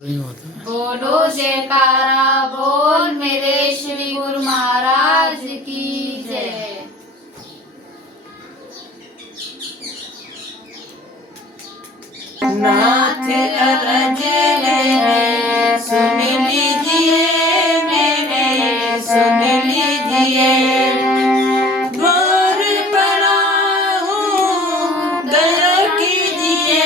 बोलो जयकारा बोल मेरे श्री गुरु महाराज की जय। नाथ अरज मेरे सुन लीजिए, मेरे सुन लीजिए। द्वार पड़ा हूँ दया कीजिए,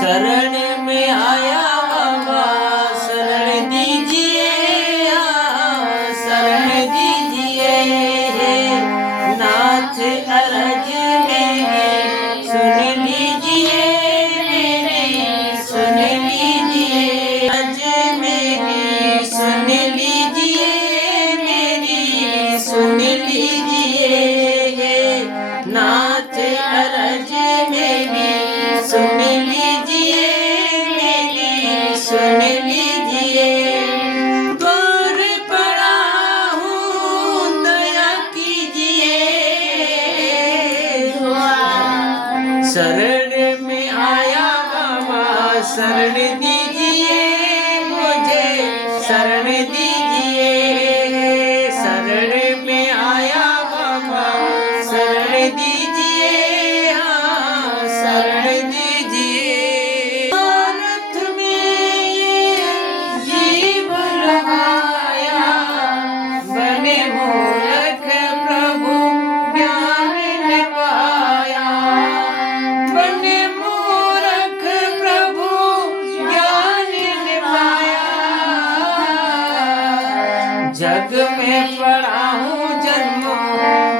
शरण में आया बाबा शरण दीजिए, शरण दीजिए। नाथ अरज मेरी सुन लीजिए, मेरी सुन लीजिए। अरज मेरी सुन लीजिए, मेरी सुन लीजिए। नाथ अरज मेरी सुन लीजिए, मेरी सुन लीजिए। द्वार पड़ा हूँ दया कीजिए, शरण में आया बाबा शरण दीजिए, मुझे शरण दीजिए। शरण में आया बाबा शरण दीजिए, हाँ शरण दीजिए। भारत में जीव लगाया, बने मूर्ख प्रभु ज्ञान न पाया। बने मूर्ख प्रभु ज्ञान न पाया। जग में पड़ा हूँ जन्म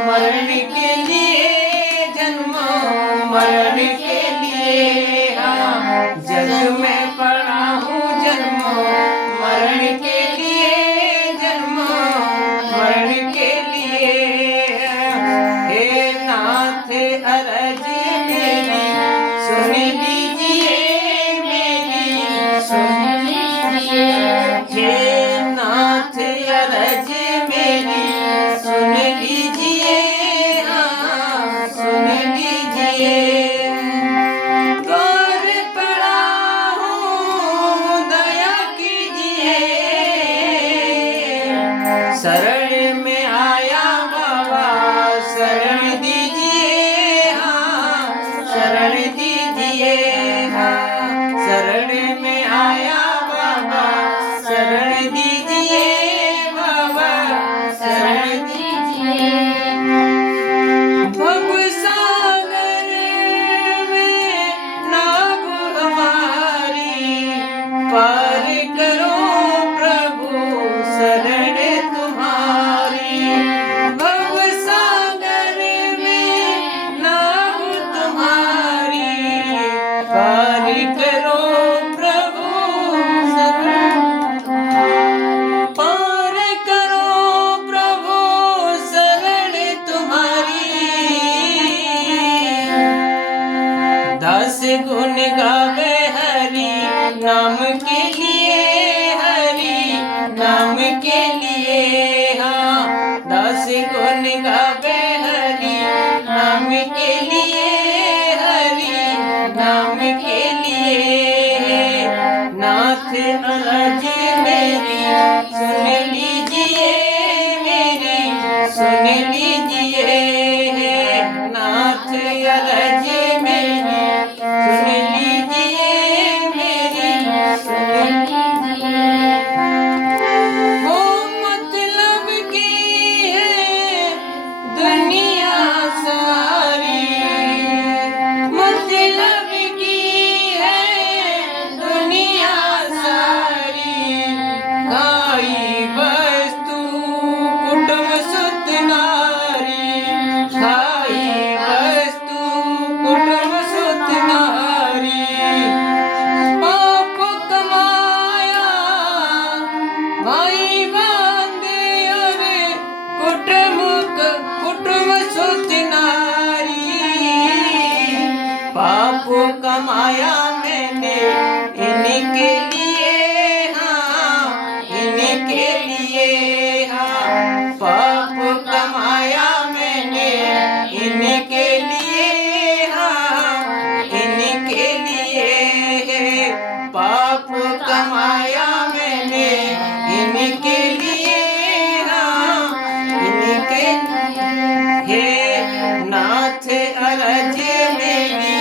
मरण के लिए, जन्म मरण के लिए। हाँ जग में पड़ा हूँ जन्म मरण के लिए, जन्म मरण के लिए। हे नाथ अरज मेरी सुन लीजिए, मेरी सुन लीजिए। हे नाथ अरज मेरी सुन लीजिए, हाँ सुन लीजिए। द्वार पड़ा हूँ दया कीजिए, शरण में आया बाबा शरण दीजिए, हाँ शरण दीजिए। हाँ शरण में आया बाबा शरण दीजिए, बाबा शरण दीजिए। भव सागर में नाव हमारी, पार करो प्रभु शरण तुम्हारी। भव सागर में नाव तुम्हारी, पार करो प्रभु शरण तुम्हारी। पार करो प्रभु शरण तुम्हारी। दस गुण गावे हरि नाम के लिए, हरि नाम के लिए। हाँ दस गुण गावे हरि नाम के लिए, हरि नाम के लिए। नाथ अरज मेरी सुन लीजिए, मेरी सुन लीजिए। नाथ अरज मेरी सुन लीजिए, मेरी सुन लीजिए। वो मतलब की है दुनिया सारी, मतलब की है दुनिया सारी। गाई पाप कमाया मैंने इनके लिए, हाँ इनके लिए। हे नाथ अरज मेरी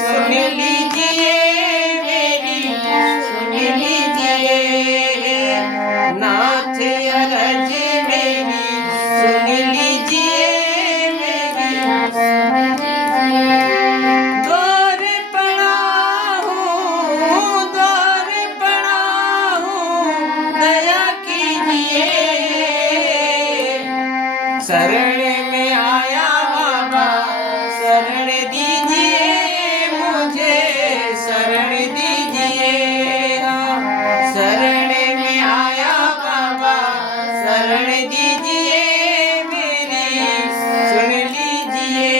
सुन लीजिए, मेरी सुन लीजिए। नाथ अरज मेरी सुन लीजिए, मेरी द्वार पड़ा हूँ, द्वार पड़ा हूँ, दया कीजिए। शरण में आया बाबा, शरण दीजिए मुझे, शरण दीजिए। हाँ शरण में आया बाबा, शरण दीजिए मेरी सुन लीजिए।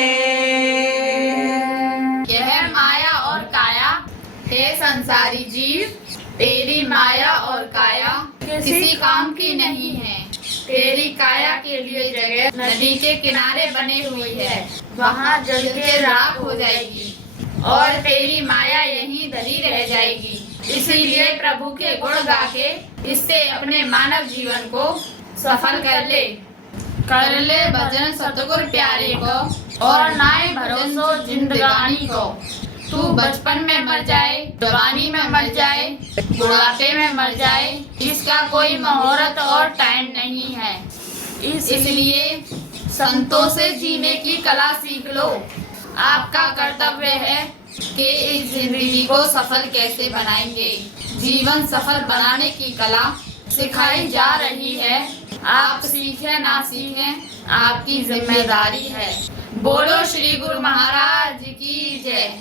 यह माया और काया हे संसारी जीव, तेरी माया और काया किसी काम की नहीं है। तेरी काया के लिए जगह नदी के किनारे बने हुई है, वहाँ जल के राख हो जाएगी और तेरी माया यहीं धरी रह जाएगी। इसीलिए प्रभु के गुण गा के इससे अपने मानव जीवन को सफल कर ले भजन सतगुर प्यारे को, और नाए भरोसो जिंदगानी को। तू बचपन में मर जाए, जवानी में मर जाए, बुढ़ापे में मर जाए, इसका कोई मुहूर्त और टाइम नहीं है। इसलिए संतों से जीने की कला सीख लो। आपका कर्तव्य है कि इस जिंदगी को सफल कैसे बनाएंगे। जीवन सफल बनाने की कला सिखाई जा रही है। आप सीखें ना सीखें, आपकी जिम्मेदारी है। बोलो श्री गुरु महाराज की जय।